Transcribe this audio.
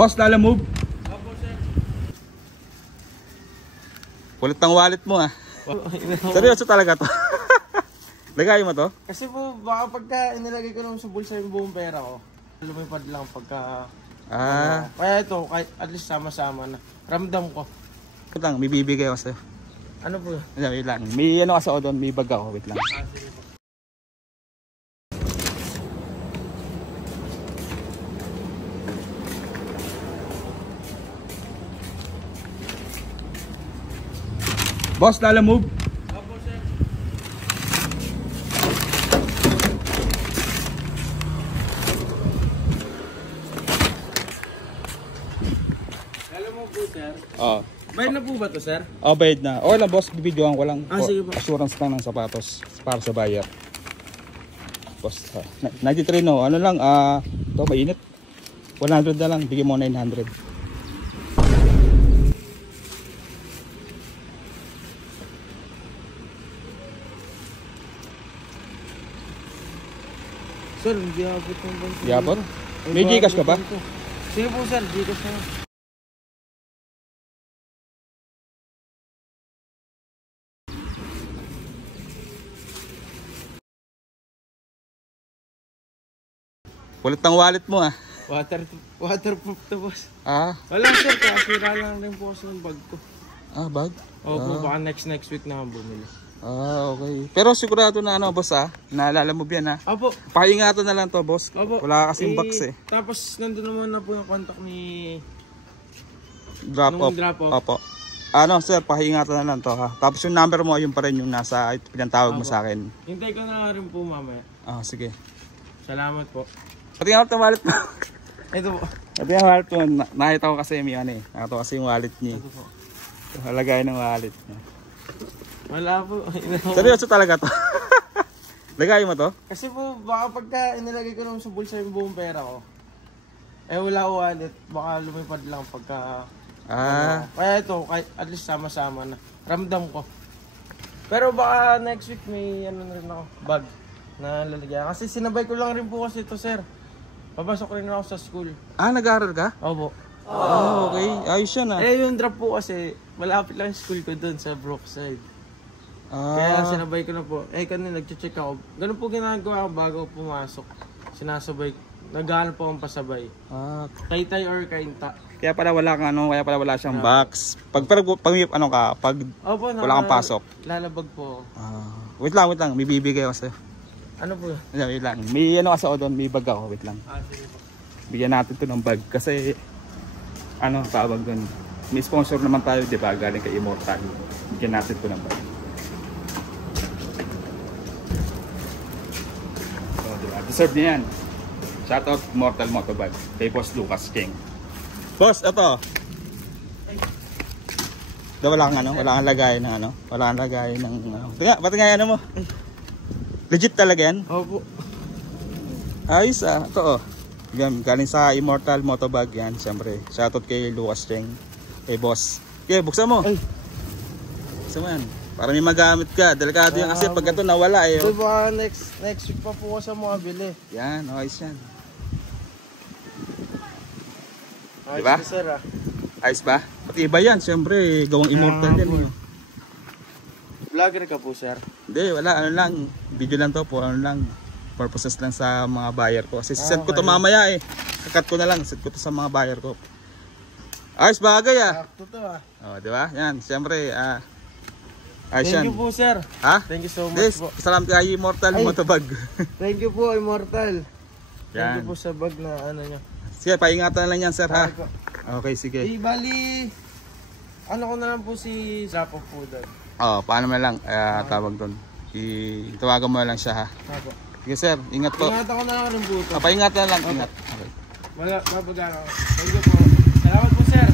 Boss, lala move. Opo, sir. Kulit ng wallet mo ah. Seryoso talaga to. Lagay mo to? Kasi po, baka pagka inilagay ko lang sa bulsa yung buong pera ko, lumipad lang pagka... kaya ito, kahit at least sama-sama na. Ramdam ko. Wait lang, may bibigay ako sa'yo. Ano po? Wait lang. May ano kasi ako doon, may bag ako. Wait lang. Sige po. Boss, lala move. Opo, sir. Alam mo po, sir. Oo. Bayad na po ba to, sir? Oh, bayad na. Okay lang boss, bibidyoan ko lang. Sige po. Assurance lang ng sapatos para sa buyer. Boss, 93 no. Ano lang, ito mainit. 100 na lang, bigyan mo 900. Sir, hindi abot ng banko. Di abot? May Gcash ka pa? Sige po, sir. Gcash na. Kulit ng wallet mo ah. Waterproof to, boss. Wala sir, kasira lang rin po kasi ng bag ko. Bag? Opo, baka next week na akong bumili. Okay. Pero sigurado na ano boss naalala mo yan Opo. Paingatan na lang to boss. Opo. Wala kasing box eh. Tapos nandun naman na po yung contact ni... Drop off. Opo. Ano sir, paingatan na lang to ha. Tapos yung number mo, yun pa rin yung nasa pinantawag mo sa akin. Hintay ko na rin po mamaya. Sige. Salamat po. Pati nga ito wallet mo. Ito po. Pati nga wallet mo. Nakita ko kasi may ano eh. Nakita ko kasi yung wallet niya. Ito po. Halagay ng wallet niya. Wala po. Seryoso talaga to. Lagay mo to? Kasi po, baka pagka inilagay ko lang sa bulsa yung buong pera ko, wala ko wallet, baka lumipad lang pagka... kaya ito, kahit at least sama-sama na. Ramdam ko. Pero baka next week may ano na rin ako, bag na lalagyan. Kasi sinabay ko lang rin po kasi ito, sir. Papasok rin ako sa school. Nag-aaral ka? Opo. Okay. Ayos yan yung drop po kasi, malapit lang yung school ko doon sa Brookside. Kaya sinabay ko na po. Kanina nag-check ako. Ganun po ginagawa ko bago pumasok. Sinasabay. Naghahanap po akong pasabay. Taytay or kainta. Kaya pala wala kang ano, kaya pala wala siyang box. Pag ano ka, pag Opo, wala kang pasok. Lalabag po. Wait lang, may bibigay ako sa'yo. Ano po? Wait lang. May ano kasi ako doon, may bag ako. Wait lang. Sige po. Bigyan natin to ng bag kasi ano, tawag doon. May sponsor naman tayo, di ba? Galing kay Immortal. Bigyan natin to ng bag. Diba? Deserve niya yan. Shoutout Immortal Motobag kay Boss Lucas King. Boss, ito. Wala kang lagay ng ano. Wala kang lagay ng ano. Pati nga ano mo. Legit talaga yan? Opo. Ayos ito galing sa Immortal Motobag yan, siyempre. Shoutout kay Lucas King, kay Boss. Okay, buksan mo. Buksan mo yan. Para may magamit ka. Delikado yan kasi pag ito nawala eh. Diba next week pa po sa mga bili. Yan, ayos yan. Ayos diba? Sir, Ayos ba? Pati iba yan, siyempre. Gawang Immortal yan. Vlogger ka po, sir? Hindi, wala. Ano lang. Video lang to po. Ano lang. Purposes lang sa mga buyer ko. Kasi send ko to mamaya eh. Kakat ko na lang. Send ko to sa mga buyer ko. Ayos bagay Sakto to diba? Yan, siyempre. Thank you po, sir. Thank you so much po. Salamat kay Immortal Motobag. Thank you po, Immortal. Thank you Yan. po sa bag na ano nyo. Sige, paingatan na lang yan, sir, ha? Okay, sige. Bali, ano ko na lang po si Zapo po doon. Paano mo lang, tawag doon. Itawagan mo lang siya, ha? Apo. Sige, sir, ingat po. Ingatan ko na lang rin po ito. Paingatan na lang, ingat. Okay. Mabagaan ako. Thank you po. Salamat po, sir.